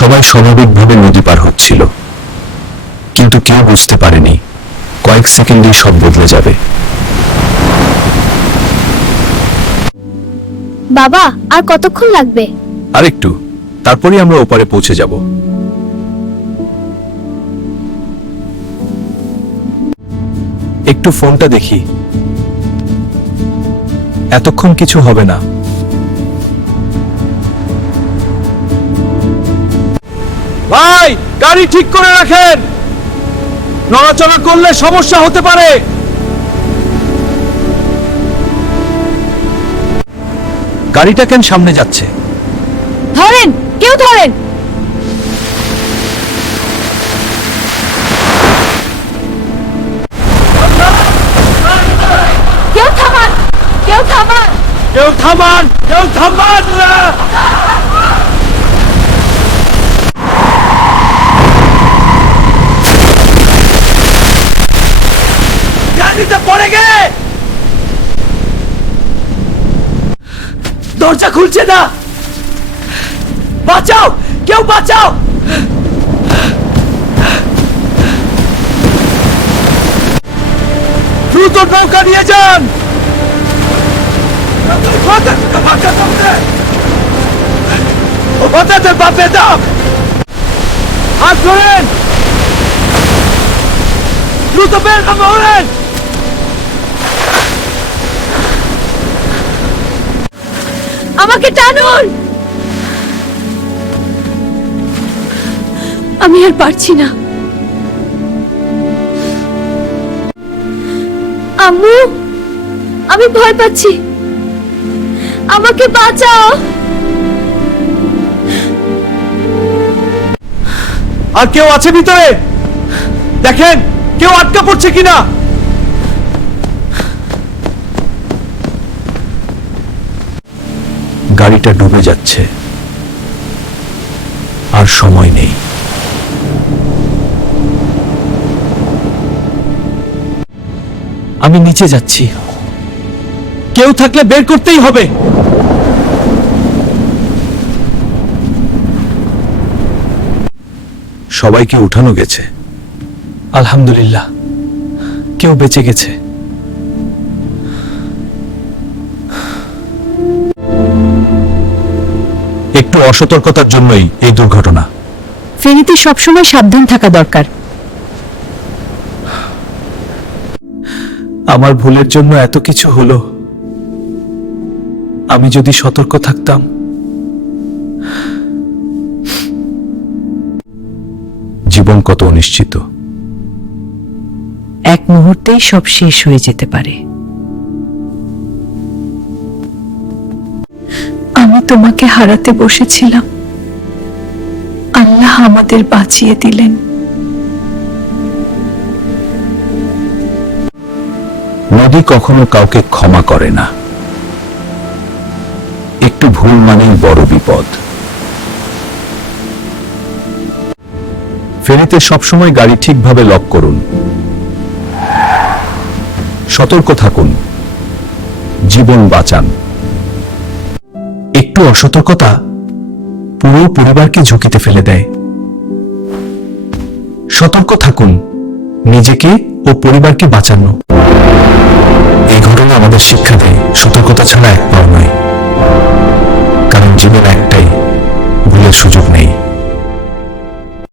সবাই স্বাভাবিকভাবে নদী পার হচ্ছিল, কিন্তু কেউ বুঝতে পারেনি কয়েক সেকেন্ডেই সব বদলে যাবে। বাবা, আর কতক্ষণ লাগবে? আর একটু, তারপরেই আমরা ওপারে পৌঁছে যাব। একটু ফোনটা দেখি। এতক্ষণ কিছু হবে না। ভাই, গাড়ি ঠিক করে রাখেন, নড়াচড়া করলে সমস্যা হতে পারে। গাড়িটা কেন সামনে যাচ্ছে? ধরেন, কেউ ধরেন। কেউ থামান, কেউ থামান। কেউ থামান, কেউ থামান না। গাড়িতে পড়ে গে, দরজা খুলছে না। বাঁচাও, কেউ বাঁচাও। দ্রুত নৌকা নিয়ে যান। বাঁচাতে বাপে দাও, হাত ধরেন, দ্রুত বের করেন। আমাকে টানুন, আমি আর পারছি না। আম্মু, আমি ভয় পাচ্ছি, আমাকে বাঁচাও। আর কেউ আছে ভিতরে? দেখেন কেউ আটকা পড়ছে কিনা। গাড়িটা ডুবে যাচ্ছে, আর সময় নেই। আমি নিচে যাচ্ছি, কেউ থাকলে বের করতেই হবে। সবাইকে উঠানো গেছে, আলহামদুলিল্লাহ, কেউ বেঁচে গেছে। একটু অসতর্কতার জন্যই এই দুর্ঘটনা। ফেরিতে সবসময় সাবধান থাকা দরকার। আমার ভুলের জন্য এত কিছু হলো। আমি যদি সতর্ক থাকতাম। জীবন কত অনিশ্চিত। এক মুহূর্তেই সব শেষ হয়ে যেতে পারে। আমি তোমাকে হারাতে বসেছিলাম, আল্লাহ আমাদের বাঁচিয়ে দিলেন। নদী কখনো কাউকে ক্ষমা করে না। একটু ভুল মানেই বড় বিপদ। ফেরিতে সবসময় গাড়ি ঠিকভাবে লক করুন, সতর্ক থাকুন, জীবন বাঁচান। একটু অসতর্কতা পুরো পরিবারকে ঝুঁকিতে ফেলে দেয়। সতর্ক থাকুন, নিজেকে ও পরিবারকে বাঁচানো। এই ঘটনা আমাদের শিক্ষা দেয়, সতর্কতা ছাড়া এক পাও নয়, কারণ জীবন একটাই, ভুলের সুযোগ নেই।